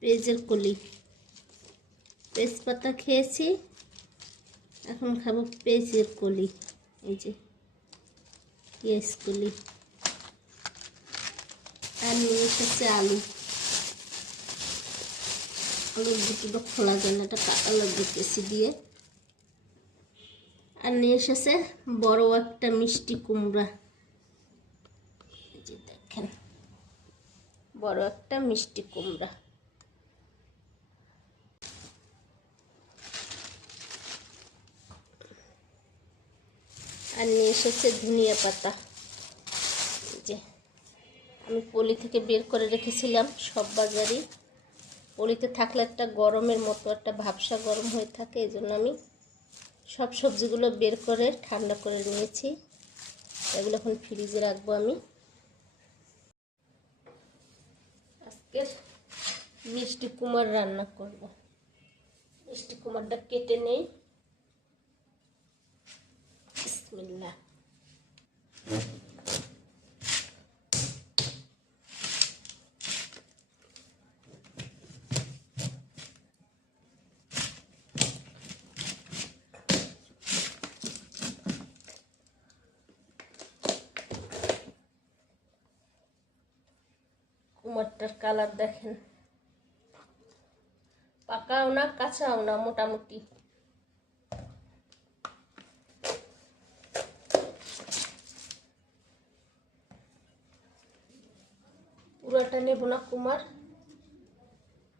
পেঁয়াজের কলি। তেজপাতা খেয়েছি, এখন খাব পেঁয়াজের কলি। এই যে, পেঁয়াজ কলি। আর নিয়ে এসেছে আলু। আলুর দুটো খোলা যায় না, এটা কাটা লাগবে পেঁচি দিয়ে। আর নিয়ে এসেছে বড় একটা মিষ্টি কুমড়া। দেখেন, বড় একটা মিষ্টি কুমড়া। আর নিয়ে এসেছে ধনিয়া পাতা। যে, আমি পলি থেকে বের করে রেখেছিলাম সব বাজারই পলিতে থাকলে একটা গরমের মতো, একটা ভাবসা গরম হয়ে থাকে, এই জন্য আমি সব সবজিগুলো বের করে ঠান্ডা করে নিয়েছি। এগুলো এখন ফ্রিজে রাখব আমি। আজকে মিষ্টি কুমার রান্না করব। মিষ্টি কুমারটা কেটে নেই। বিসমিল্লাহ কুমারটার কালার দেখেন পাকাও না কাঁচাও না মোটামুটি পুরোটা নেব না কুমার।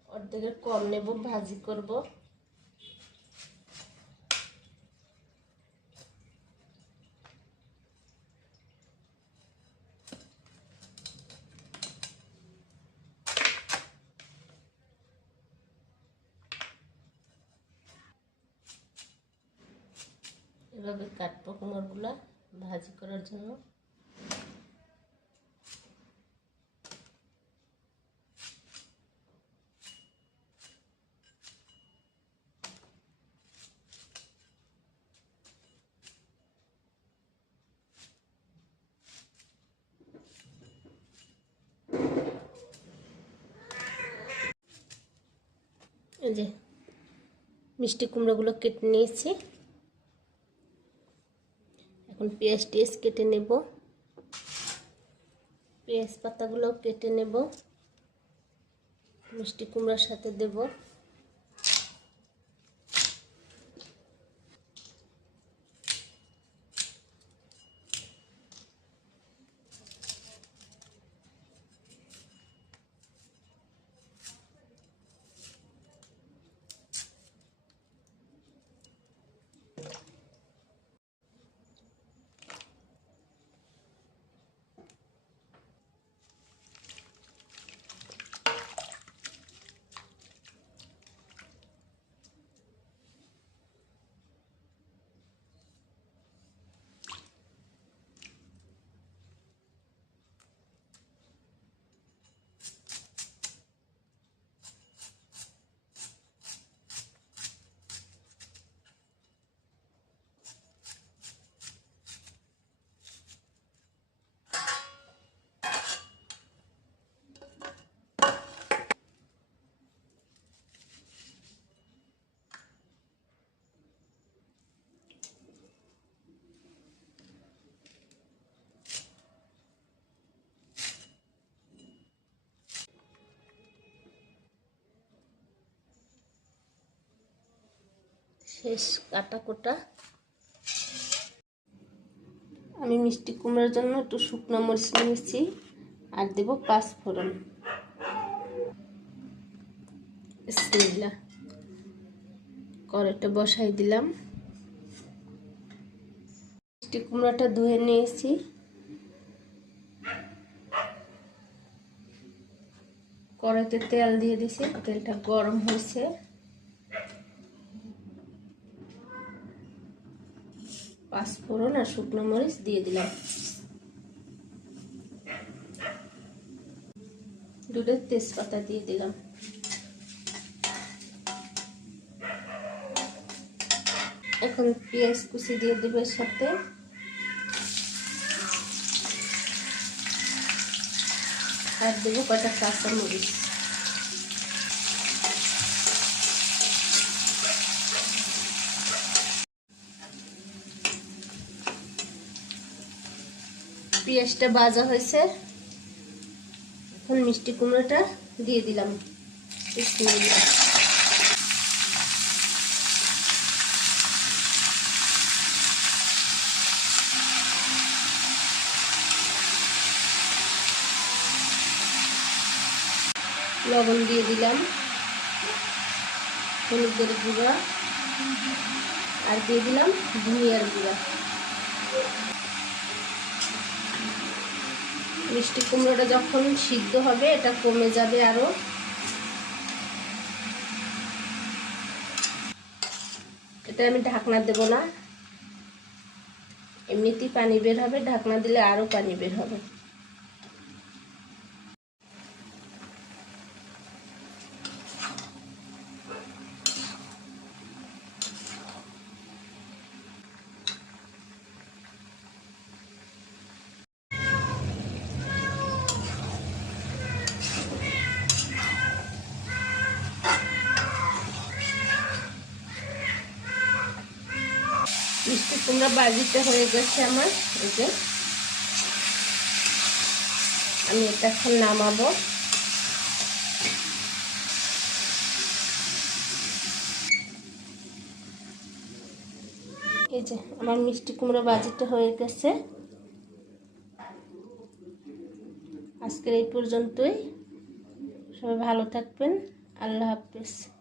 অর্ধেকের কম নেব, ভাজি করব। এভাবে কাটবো কুমারগুলা ভাজি করার জন্য। যে মিষ্টি কুমড়োগুলো কেটে নিয়েছি। এখন পেঁয়াজ টেস কেটে নেব। পেঁয়াজ পাতাগুলো কেটে নেব। মিষ্টি কুমড়ার সাথে দেব। শেষ কাটা কোটা আমি মিষ্টি কুমড়ার জন্য একটু শুকনো মরিচ নিয়েছি, আর দেব পাঁচ ফোড়ন কড়াইটা বসাই দিলাম। মিষ্টি কুমড়াটা ধুয়ে নিয়েছি। কড়াইতে তেল দিয়ে দিছি তেলটা গরম হয়েছে। পাঁচফোড়ন আর শুকনো মরিচ দিয়ে দিলাম। দুটো তেজপাতা দিয়ে দিলাম। এখন পেঁয়াজ কুচি দিয়ে দেবে সাথে। আর দেবো কয়টা কাঁচা মরিচ পেঁয়াজটা ভাজা হয়েছে। এখন মিষ্টি কুমড়োটা দিয়ে দিলাম। লবণ দিয়ে দিলাম। হলুদের গুঁড়া। আর দিয়ে দিলাম ধনিয়ার গুঁড়া। মিষ্টি কুমড়োটা যখন সিদ্ধ হবে, এটা কমে যাবে আরও এটা আমি ঢাকনা দেব না। এমনিতেই পানি বের হবে, ঢাকনা দিলে আরও পানি বের হবে। কুমড়া বাজিতে হয়ে গেছে আমার, এই যে। আমি এটা এখন নামাবো। এই যে, আমার মিষ্টি কুমড়া বাজিতে হয়ে গেছে। আজকের এই পর্যন্তই। সবাই ভালো থাকবেন। আল্লাহ হাফিজ।